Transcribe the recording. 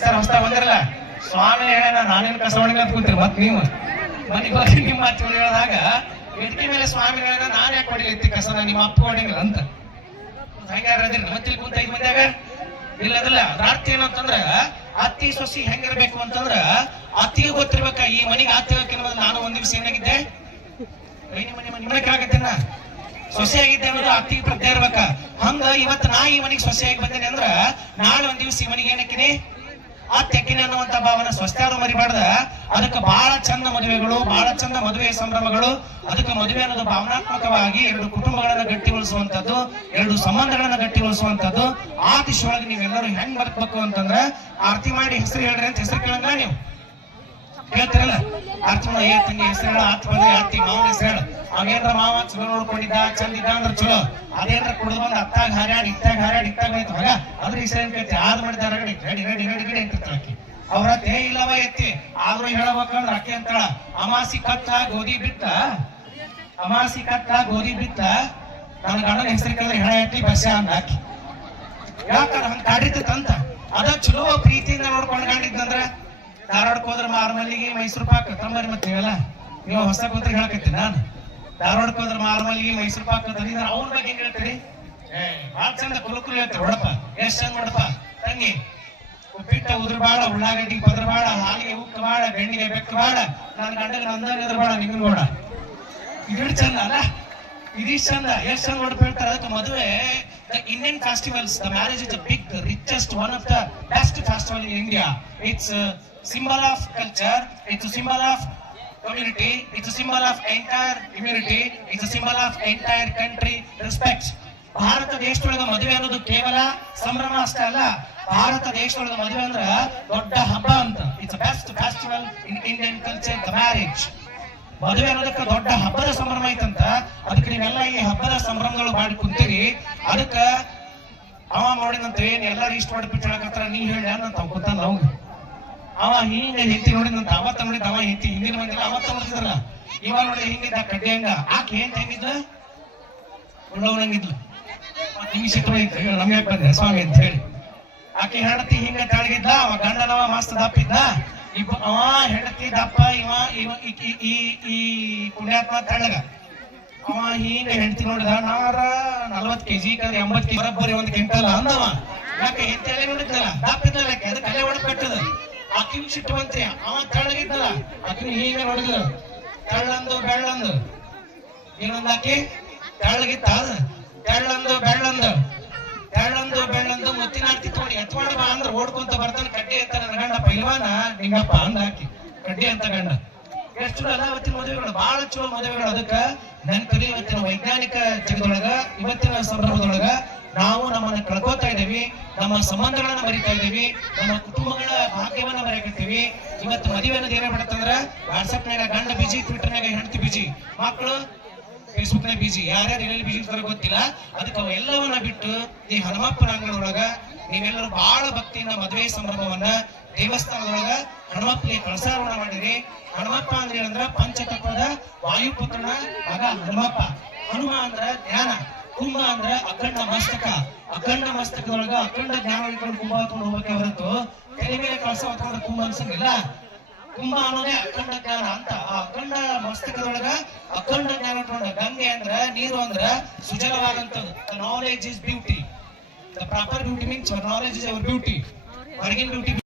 Sir ಹೊಸ್ತಾ ಬಂದಿರಲ್ಲ? ಸ್ವಾಮಿ ಹೇಳ ನಾನೇನು ಕಸ ಹೊಡಿಲ್ಲ ಅಂತ ಕೂತೀರಿ ಮತ್ತೆ ನೀವು? ಮನೆಗೆ ಹೋಗಿ ನಿಮ್ಮ ಮಾತು ಹೇಳಿದಾಗ, ವೇದಿಕೆ ಮೇಲೆ ಸ್ವಾಮಿ ಹೇಳ ನಾನು ಯಾಕೆ ಹೊಡಿಲಿತ್ತಿ ಕಸನ? ನಿಮ್ಮ ಅಪ್ಪ ಹೊಡಿಂಗಿಲ್ಲ ಅಂತ. ಹೆಂಗಾರ ಅದಿರಿ ಮತ್ತೆ ಇಲ್ಲಿ ಕುಂತ ಐದು ಮಂದಿಯಾಗ ಇಲ್ಲ ಅದಲ್ಲ ಅದ್ರ ಅರ್ಥ ಏನಂತಂದ್ರ ಅತ್ತಿ ಸೊಸಿ ಹೆಂಗಿರ್ಬೇಕು ಅಂತಂದ್ರ, ಅತ್ತಿಗೆ ಗೊತ್ತಿರ್ಬೇಕ, ಈ ಮನೆಗೆ ಅತ್ತಿ ಹಾಕಿರ್ಬೋದು ನಾನು ಒಂದ್ ದಿವಸ ಏನಾಗಿದ್ದೆ? ಮನೆ ಮನೆ ಮನೆ ಕೇಳಾಕತ್ತೇನ ಸೊಸೆ ಆಗಿದ್ದೆ ಅನ್ನೋದು ಅತ್ತಿಗೆ ಪ್ರಜ್ಞೆ ಇರ್ಬೇಕ? ಹಂಗ ಇವತ್ತು ನಾ ಈ ಮನೆಗೆ ಸೊಸೆಯಾಗಿ ಬಂದೇನೆ ಅಂದ್ರ, ನಾಳೆ ಒಂದ್ ದಿವಸ ಈ ಮನೆಗೆ ಏನಕ್ಕಿನಿ? ಆ ತೆಕ್ಕಿನ ಅನ್ನುವಂತ ಭಾವನೆ ಸ್ವಸ್ಥರು ಮರಿಬಾರ್ದ. ಅದಕ್ಕೆ ಬಹಳ ಚಂದ ಮದುವೆಗಳು ಬಹಳ ಚಂದ ಮದುವೆ ಸಂಭ್ರಮಗಳು. ಅದಕ್ಕೆ ಮದುವೆ ಅನ್ನೋದು ಭಾವನಾತ್ಮಕವಾಗಿ ಎರಡು ಕುಟುಂಬಗಳನ್ನ ಗಟ್ಟಿಗೊಳಿಸುವಂತದ್ದು ಎರಡು ಸಂಬಂಧಗಳನ್ನ ಗಟ್ಟಿಗೊಳಿಸುವಂತದ್ದು ಆ ದಿಶೆಯೊಳಗೆ ನೀವೆಲ್ಲರೂ ಹೆಂಗ್ ಬದುಕಬೇಕು ಅಂತಂದ್ರೆ, ಆರತಿ ಮಾಡಿ ಹೆಸರು ಹೇಳ್ರಿ ಅಂತ ಹೆಸರು ಕೇಳಂಗ ನೀವು. ಹೇಳ್ತಿರಲ್ಲ? ಅರ್ಚನ ಹೇಳ್ತೀನಿ. ಹೆಸರು ಹೇಳ, ಆತ್ ಬಂದ್ರೆ ಹತ್ತಿ ಮಾವನ ಹೆಸರು ಹೇಳ. ಅವೇನ್ರ ಮಾವ, ಚಲೋ ನೋಡ್ಕೊಂಡಿದ್ದ, ಚಂದ ಇದ್ದ ಅಂದ್ರ ಚಲೋ. ಅದೇನ್ರ ಕುಡಿದು ಬಂದ್ ಅತ್ತಾಗ ಹಾರ್ಯಾಡ್, ಇತ್ತಾಗ ಹಾರ್ಯಾಡ್, ಇತ್ತಾಗ ಹೋಯ್ತು. ಮಗ ಅದ್ರ ಹೆಸರು ಕೇಳ್ತಿ ಆದ್ ಮಾಡಿದ ರಗಡಿ, ರೆಡಿ ರೆಡಿ ರೆಡಿ ಆಕಿ. ಅವ್ರ ತೇ ಇಲ್ಲವ ಎತ್ತಿ. ಆದ್ರೂ ಹೇಳಬೇಕಂದ್ರ ಅಕ್ಕಿ ಅಂತಾಳ, ಅಮಾಸಿ ಕತ್ತ, ಗೋಧಿ ಬಿತ್ತ. ಅಮಾಸಿ ಕತ್ತ, ಗೋಧಿ ಬಿತ್ತ. ನನ್ನ ಗಂಡನ ಹೆಸರು ಕೇಳಿದ್ರೆ ಹೆಣ ಎತ್ತಿ ಬಸ್ಸ ಅಂದ ಆಕಿ. ಯಾಕಂದ್ರೆ ಹಂಗ ಕಾಡಿರ್ತಂತ ಅದ ಚಲೋ ಪ್ರೀತಿಯಿಂದ ಹೋದ್ರ ಮಾರ್ಮಲ್ಲಿಗೆ ಮೈಸೂರು ಪಾಕ್ ತಂಬರಿ ಮತ್ತೆ ನೀವೆಲ್ಲ. ನೀವು ಹೊಸ ಕೂತ್ರಿ ಹೇಳಕತ್ತಿ ನಾನು. ಧಾರವಾಡಕ್ಕೆ ಹೋದ್ರ ಮಾರ್ಮಲ್ಲಿಗೆ ಮೈಸೂರು ಪಾಕ್ ತಂದಿದ್ರ ಅವ್ರ ಬಗ್ಗೆ ಹೇಳ್ತೀರಿ? ಭಾಳ ಚಂದ ಕುಲುಕುಲು ಹೇಳ್ತಾರೆ, ನೋಡಪ್ಪ. ಎಷ್ಟ್ ಚಂದ ನೋಡಪ್ಪ. ತಂಗಿ, ಉಪ್ಪಿಟ್ಟ ಉದ್ರ ಬಾಳ, ಉಳ್ಳಾಗಡ್ಡಿ ಪದ್ರ ಬಾಳ, ಹಾಲಿಗೆ ಉಕ್ಕ ಬಾಳ, ಬೆಣ್ಣಿಗೆ ಬೆಕ್ಕ ಬಾಳ ನನ್ನ ಗಂಡಗ ನಂದಾಗ ಬಾಳ ನಿಮ್ಗೆ ನೋಡ. ಇದು ಚಂದ ಅಲ್ಲ? ಇದಿಷ್ಟು ಚಂದ ಎಷ್ಟು ಚಂದ ಹೇಳ್ತಾರೆ, ಅದಕ್ಕೆ ಮದುವೆ the Indian festivals the marriage is the big richest one of the best festival in India it's symbol of culture it's symbol of community symbol of entire immunity, it's a symbol of entire country respect Bharat ದೇಶದೊಳಗ ಮದುವೆ ಅನ್ನೋದು ಕೇವಲ ಸಂಭ್ರಮ ಅಷ್ಟೇ ಅಲ್ಲ. ಭಾರತ ದೇಶದೊಳಗ ಮದುವೆ ಅಂದ್ರ ದೊಡ್ಡ ಹಬ್ಬ ಅಂತ. It's best festival in Indian culture the marriage ಮದುವೆ ಅನ್ನೋದಕ್ಕೆ ದೊಡ್ಡ ಹಬ್ಬದ ಸಂಭ್ರಮ ಐತಂತ. ಅದಕ್ಕೆ ನೀವೆಲ್ಲ ಈ ಹಬ್ಬದ ಸಂಭ್ರಮಗಳು ಮಾಡಿ ಕುಂತೀರಿ. ಅದಕ್ಕ ಅವ ನೋಡಿದಂತ ಏನ್ ಎಲ್ಲಾರು ಇಷ್ಟ ಮಾಡಿ ಬಿಟ್ಟು ಹೇಳಕತ್ತಾರ ನೀ ಹೇಳಿ ಅಂತ ಅವ್ ಕೂತಾನ ಅವಂಗ. ಅವ ಹಿಂಗ ಹೆತ್ತಿ ನೋಡಿದಂತ ಅವತ್ತ ನೋಡಿದ ಅವ ಹೆತ್ತಿ ಹಿಂದಿನ ಬಂದಿಲ್ಲ ಅವತ್ತ ನೋಡಿದ್ರಲ್ಲ ಇವ ನೋಡಿದ ಹಿಂಗಿದ್ದ ಕಡ್ಡಿ ಹಂಗ. ಆಕೆ ಏನ್ ಹೆಂಗಿದ್ ಉಳ್ಳವನಂಗಿದ್ಲ ನಿಮ್ಗೆ ಸಿಟ್ಟು ನಮ್ಗೆ ಸ್ವಾಮಿ ಅಂತ ಹೇಳಿ. ಆಕೆ ಹೆಂಡತಿ ಹಿಂಗ ತಾಳಗಿದ್ಲ ಅವ ಗಂಡನವ ಮಸ್ತ್ ದಪ್ಪಿದ್ದ. ಇಬ್ಬ ಅವ ಹೆಂಡತಿ ದಪ್ಪ, ಇವ ಇವ, ಈ- ಈ- ಈ ಪುಣ್ಯಾತ್ಮ ತಳ್ಳಗ ಅವ ಹಿಂಗ ಹೆಂಡತಿ ನೋಡಿದ, ನಾರ ನಲ್ವತ್ ಕೆಜಿ ಕದ್ರೆ ಎಂಬತ್ ಕೆಜಿ ಬರೋಬ್ಬರಿ ಒಂದ್ ಕ್ವಿಂಟಲ್ ಅಂದವ. ಯಾಕೆ ಹೆಂಡತಿ ನೋಡಿದ್ದಲ್ಲ ದಪ್ಪಿದ್ದಲ್ಲ ಯಾಕೆ? ಅದಕ್ಕೆ ಅಲ್ಲೇ ಕಟ್ಟದ ಆಕಿನ ಸಿಟ್ಟು ಬಂತೆ ಅವ ಆಕಿನ ಹೀಗೆ ನೋಡಿದ್ರು ತಳ್ಳಂದು, ಬೆಳ್ಳಂದು. ಏನೊಂದು ಆಕಿ? ತಳ್ಳಗಿತ್ತ ತೆಳ್ಳಂದು, ಬೆಳ್ಳಂದು. ತೆಳ್ಳಂದು, ಬೆಳ್ಳಂದು ಮುತ್ತಿನ ಆಡ್ತಿ ತೋಡಿ ಎತ್ ಬಾ ಅಂದ್ರೆ, ಓಡ್ಕೊಂತ ಬರ್ತಾನೆ ಕಟ್ಟಿ ಅಂತ ನನ್ನ ಪೈಲ್ವಾನ ನಿಂಗಪ್ಪ ಅಂದಾಕಿ ಕಡ್ಡಿ ಅಂತ ಗಂಡ. ಎಷ್ಟು ಚಲೋ ಅಲ್ಲ ಇವತ್ತಿನ ಮದುವೆಗಳು. ಬಹಳ ಚಲೋ ಮದುವೆಗಳು ಅದಕ್ಕ. ನೆನಪಿರಿ ಇವತ್ತಿನ ವೈಜ್ಞಾನಿಕ ಜಗದೊಳಗ, ಇವತ್ತಿನ ಸಂದರ್ಭದೊಳಗ ನಾವು ನಮ್ಮನ್ನ ಕಳ್ಕೊತಾ ಇದೀವಿ ನಮ್ಮ ಸಂಬಂಧಗಳನ್ನ ಮರಿತಾ ಇದೀವಿ ನಮ್ಮ ಕುಟುಂಬಗಳ ಭಾಗ್ಯವನ್ನ ಮರೆಯಕತ್ತೀವಿ ಇವತ್ತು ಮದುವೆ ಅನ್ನೋದು ಏನೇ ಬಿಡತ್ತಂದ್ರ ವಾಟ್ಸಪ್ನಾಗ ಗಂಡ ಬಿಜಿ ಟ್ವಿಟರ್ನಾಗ ಹೆಂಡತಿ ಬಿಜಿ ಮಕ್ಕಳು ಫೇಸ್ಬುಕ್ ನಾಗ ಬಿಜಿ ಯಾರ್ಯಾರು ಎಲ್ಲೆಲ್ಲಿ ಬಿಜಿ ಇರ್ತಾರೋ ಗೊತ್ತಿಲ್ಲ. ಅದಕ್ಕೆ ಅವೆಲ್ಲವನ್ನ ಬಿಟ್ಟು ಈ ಹನುಮಪ್ಪನ ಅಂಗಳೊಳಗ ನೀವೆಲ್ಲರೂ ಬಹಳ ಭಕ್ತಿಯಿಂದ ಮದುವೆ ಸಂಭ್ರಮವನ್ನ ದೇವಸ್ಥಾನದೊಳಗ ಹನುಮಪ್ಪಗೆ ಕಳಸಾರೋಹಣ ಮಾಡಿರಿ ಹನುಮಪ್ಪ ಅಂದ್ರೆ ಏನಂದ್ರ ಪಂಚತತ್ವದ ವಾಯುಪುತ್ರನ ಮಗ ಹನುಮಪ್ಪ. ಹನುಮ ಅಂದ್ರ ಜ್ಞಾನ, ಕುಂಭ ಅಂದ್ರ ಅಖಂಡ ಮಸ್ತಕ. ಅಖಂಡ ಮಸ್ತಕದೊಳಗ ಅಖಂಡ ಜ್ಞಾನ ಇಟ್ಕೊಂಡು ಕುಂಭ ಹಾಕೊಂಡು ಹೋಗಕ್ಕೆ ಹೊರತು ತಲೆ ಮೇಲೆ ಕಳಸ ಹಾಕೊಂಡ್ರೆ ಕುಂಭ ಅನ್ಸಂಗಿಲ್ಲ. ಕುಂಭ ಅನ್ನೋದೇ ಅಖಂಡ ಜ್ಞಾನ ಅಂತ. ಆ ಅಖಂಡ ಮಸ್ತಕದೊಳಗ ಅಖಂಡ ಜ್ಞಾನ ಇಟ್ಕೊಂಡ ಗಂಗೆ ಅಂದ್ರ ನೀರು ಅಂದ್ರ ಸುಜಲವಾದಂತದ್ದು knowledge is beauty the proper beauty means knowledge is our beauty ಹೊರಗಿನ ಬ್ಯೂಟಿ